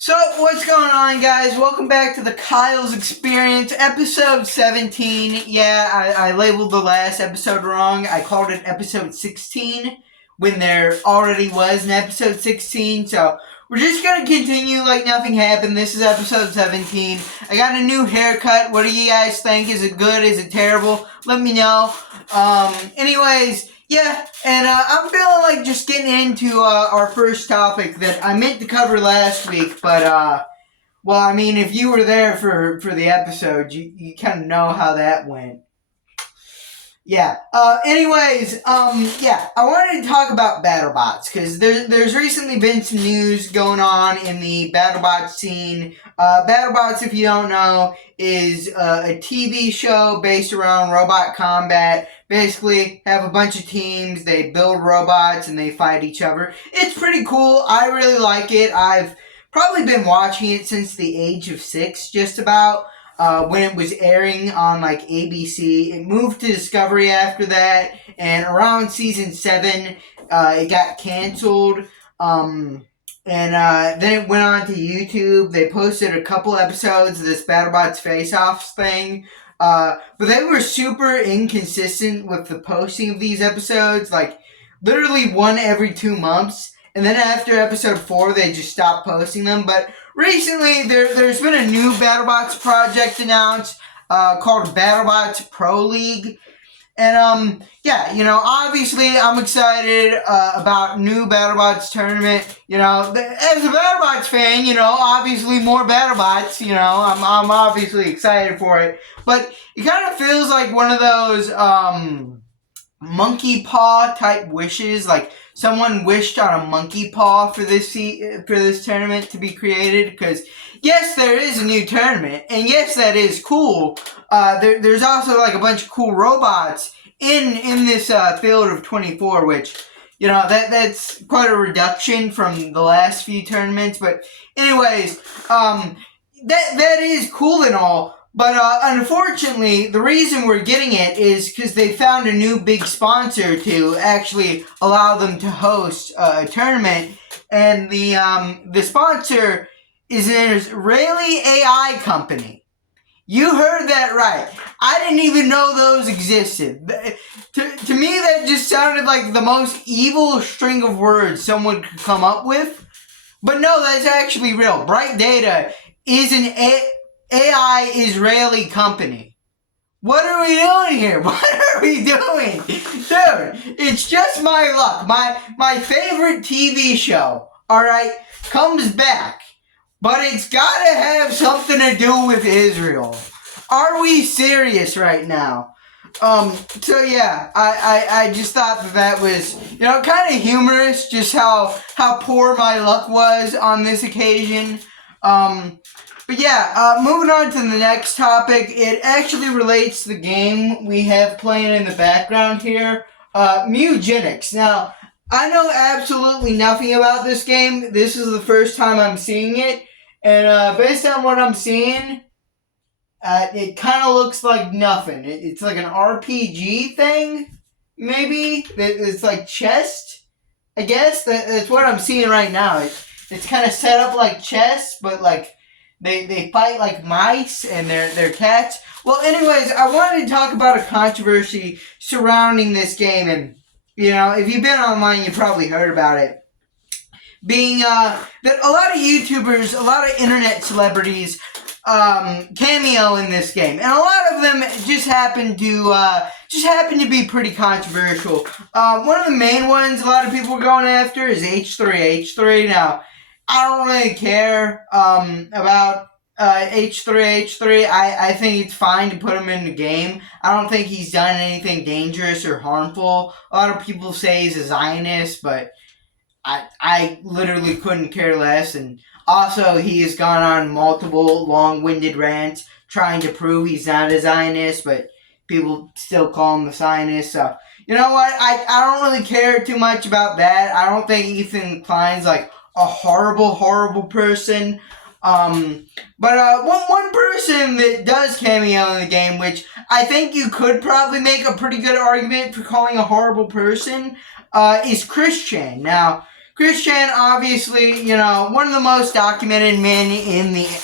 So, what's going on, guys? Welcome back to the Kyle's Experience, episode 17. Yeah, I labeled the last episode wrong. I called it episode 16 when there already was an episode 16. So, we're just going to continue like nothing happened. This is episode 17. I got a new haircut. What do you guys think? Is it good? Is it terrible? Let me know. Anyways, yeah, and I'm feeling like just getting into our first topic that I meant to cover last week, but well, I mean, if you were there for the episode, you kind of know how that went. Yeah. Yeah, I wanted to talk about BattleBots because there's recently been some news going on in the BattleBots scene. BattleBots, if you don't know, is a TV show based around robot combat. Basically, have a bunch of teams. They build robots and they fight each other. It's pretty cool. I really like it. I've probably been watching it since the age of 6, just about when it was airing on like ABC. It moved to Discovery after that, and around season 7, it got canceled. Then it went on to YouTube. They posted a couple episodes of this BattleBots Face Offs thing. But they were super inconsistent with the posting of these episodes, like literally one every 2 months. And then after episode 4, they just stopped posting them. But recently, there's been a new BattleBots project announced called BattleBots Pro League. And yeah, obviously I'm excited about new BattleBots tournament. As a BattleBots fan, obviously more BattleBots. I'm obviously excited for it, but it kind of feels like one of those monkey paw type wishes. Like someone wished on a monkey paw for this tournament to be created. Because yes, there is a new tournament, and yes, that is cool. There's also like a bunch of cool robots in this field of 24, which that's quite a reduction from the last few tournaments. But anyways, that is cool and all. But unfortunately, the reason we're getting it is because they found a new big sponsor to actually allow them to host a tournament, and the sponsor is an Israeli AI company. You heard that right. I didn't even know those existed. To me, that just sounded like the most evil string of words someone could come up with. But no, that's actually real. Bright Data is an AI Israeli company. What are we doing here? What are we doing? Dude, it's just my luck. My favorite TV show, alright, comes back. But it's gotta have something to do with Israel. Are we serious right now? So yeah, I just thought that was, kind of humorous, just how poor my luck was on this occasion. But yeah, moving on to the next topic, it actually relates to the game we have playing in the background here, Mugenics. Now, I know absolutely nothing about this game. This is the first time I'm seeing it, and based on what I'm seeing, it kind of looks like nothing. It's like an RPG thing, maybe? It's like chess, I guess? That's what I'm seeing right now. It's kind of set up like chess, but like they fight like mice and they're cats. Well, anyways, I wanted to talk about a controversy surrounding this game, and if you've been online, you probably heard about it. Being that a lot of YouTubers, a lot of internet celebrities cameo in this game, and a lot of them just happen to be pretty controversial. One of the main ones a lot of people are going after is H3. H3. Now, I don't really care about H3. I think it's fine to put him in the game. I don't think he's done anything dangerous or harmful. A lot of people say he's a Zionist, but I literally couldn't care less. And also, he has gone on multiple long-winded rants trying to prove he's not a Zionist, but people still call him a Zionist. So, you know what? I don't really care too much about that. I don't think Ethan Klein's like a horrible, horrible person. But one person that does cameo in the game, which I think you could probably make a pretty good argument for calling a horrible person, is Christian. Now, Chris Chan, obviously, you know, one of the most documented men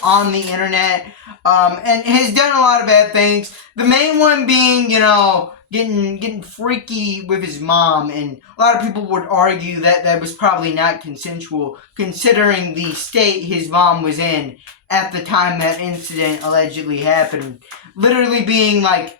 on the internet, and has done a lot of bad things. The main one being, you know, getting freaky with his mom, and a lot of people would argue that that was probably not consensual, considering the state his mom was in at the time that incident allegedly happened. Literally being like,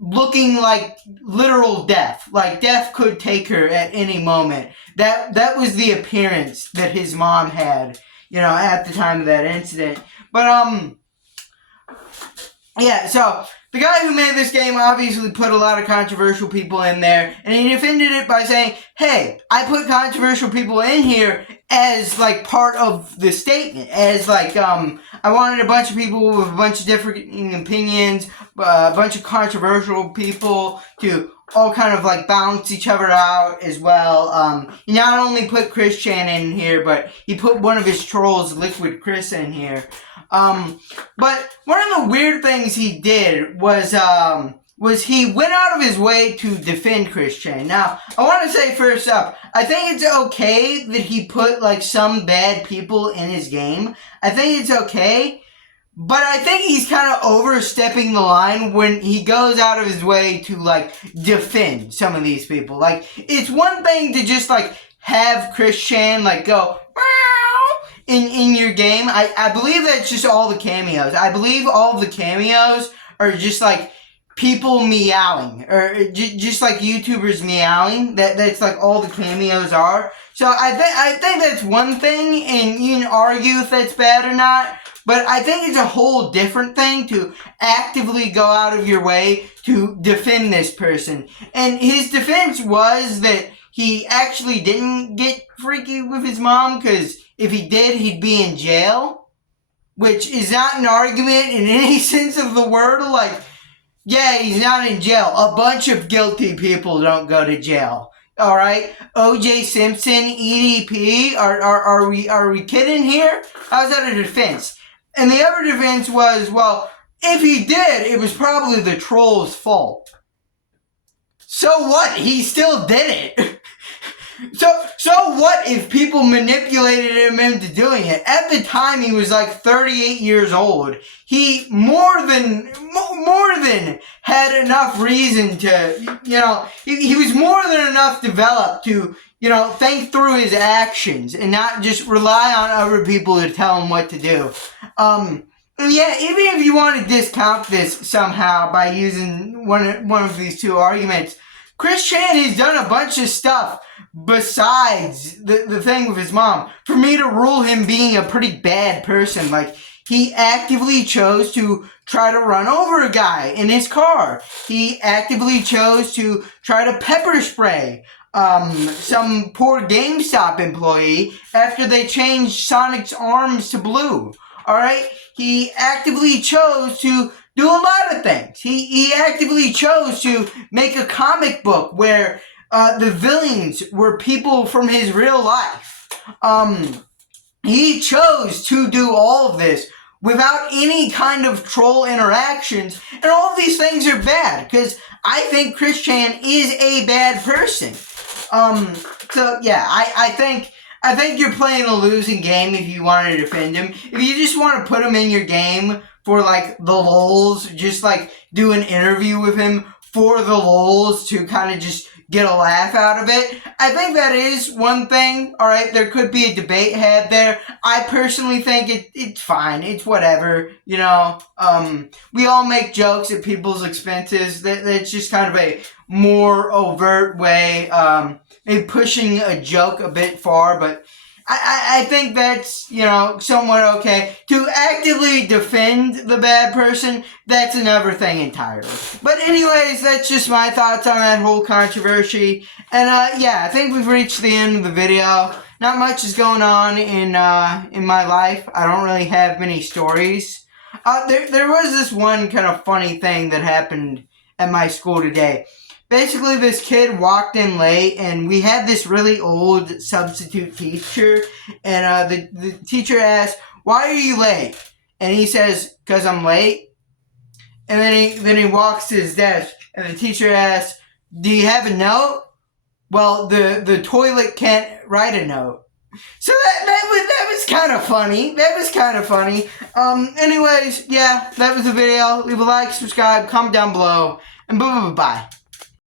looking like literal death. Like death could take her at any moment. That was the appearance that his mom had, you know, at the time of that incident. But yeah, so the guy who made this game obviously put a lot of controversial people in there, and he defended it by saying, hey, I put controversial people in here as, like, part of the statement, as, like, I wanted a bunch of people with a bunch of different opinions, a bunch of controversial people to all kind of, like, balance each other out as well. He not only put Chris Chan in here, but he put one of his trolls, Liquid Chris, in here. But one of the weird things he did was he went out of his way to defend Chris Chan. Now, I want to say first up, I think it's okay that he put, like, some bad people in his game. I think it's okay, but I think he's kind of overstepping the line when he goes out of his way to, like, defend some of these people. Like, it's one thing to just, like, have Chris Chan, like, go, in your game. I believe that's just all the cameos. I believe all the cameos are just like people meowing, or just like YouTubers meowing. That's like all the cameos are. So I think that's one thing, and you can argue if that's bad or not. But I think it's a whole different thing to actively go out of your way to defend this person. And his defense was that he actually didn't get freaky with his mom, because if he did, he'd be in jail, which is not an argument in any sense of the word. Like, yeah, he's not in jail. A bunch of guilty people don't go to jail. All right, O.J. Simpson, EDP. Are we kidding here? How's that a defense? And the other defense was, well, if he did, it was probably the troll's fault. So what? He still did it. So what if people manipulated him into doing it? At the time, he was like 38 years old. He more than had enough reason to, you know, he was more than enough developed to, you know, think through his actions and not just rely on other people to tell him what to do. Yeah, even if you want to discount this somehow by using one of these two arguments, Chris Chan has done a bunch of stuff besides the thing with his mom for me to rule him being a pretty bad person. Like, he actively chose to try to run over a guy in his car. He actively chose to try to pepper spray some poor GameStop employee after they changed Sonic's arms to blue. Alright? He actively chose to do a lot of things. He actively chose to make a comic book where the villains were people from his real life. He chose to do all of this without any kind of troll interactions, and all of these things are bad, because I think Chris Chan is a bad person. So yeah, I think you're playing a losing game if you want to defend him. If you just want to put him in your game for, like, the lulz, just, like, do an interview with him for the lulz to kind of just get a laugh out of it, I think that is one thing. Alright, there could be a debate had there. I personally think it's fine. It's whatever, you know. We all make jokes at people's expenses. That's just kind of a more overt way, maybe pushing a joke a bit far, but I think that's, you know, somewhat okay. To actively defend the bad person, that's another thing entirely. But anyways, that's just my thoughts on that whole controversy. And yeah, I think we've reached the end of the video. Not much is going on in my life. I don't really have many stories. There was this one kind of funny thing that happened at my school today. Basically, this kid walked in late, and we had this really old substitute teacher, and the teacher asked, "Why are you late?" And he says, "'Cause I'm late." And then he walks to his desk, and the teacher asks, "Do you have a note?" well, the toilet can't write a note. So that was kind of funny. That was kind of funny. Anyways, yeah, that was the video. Leave a like, subscribe, comment down below, and bye.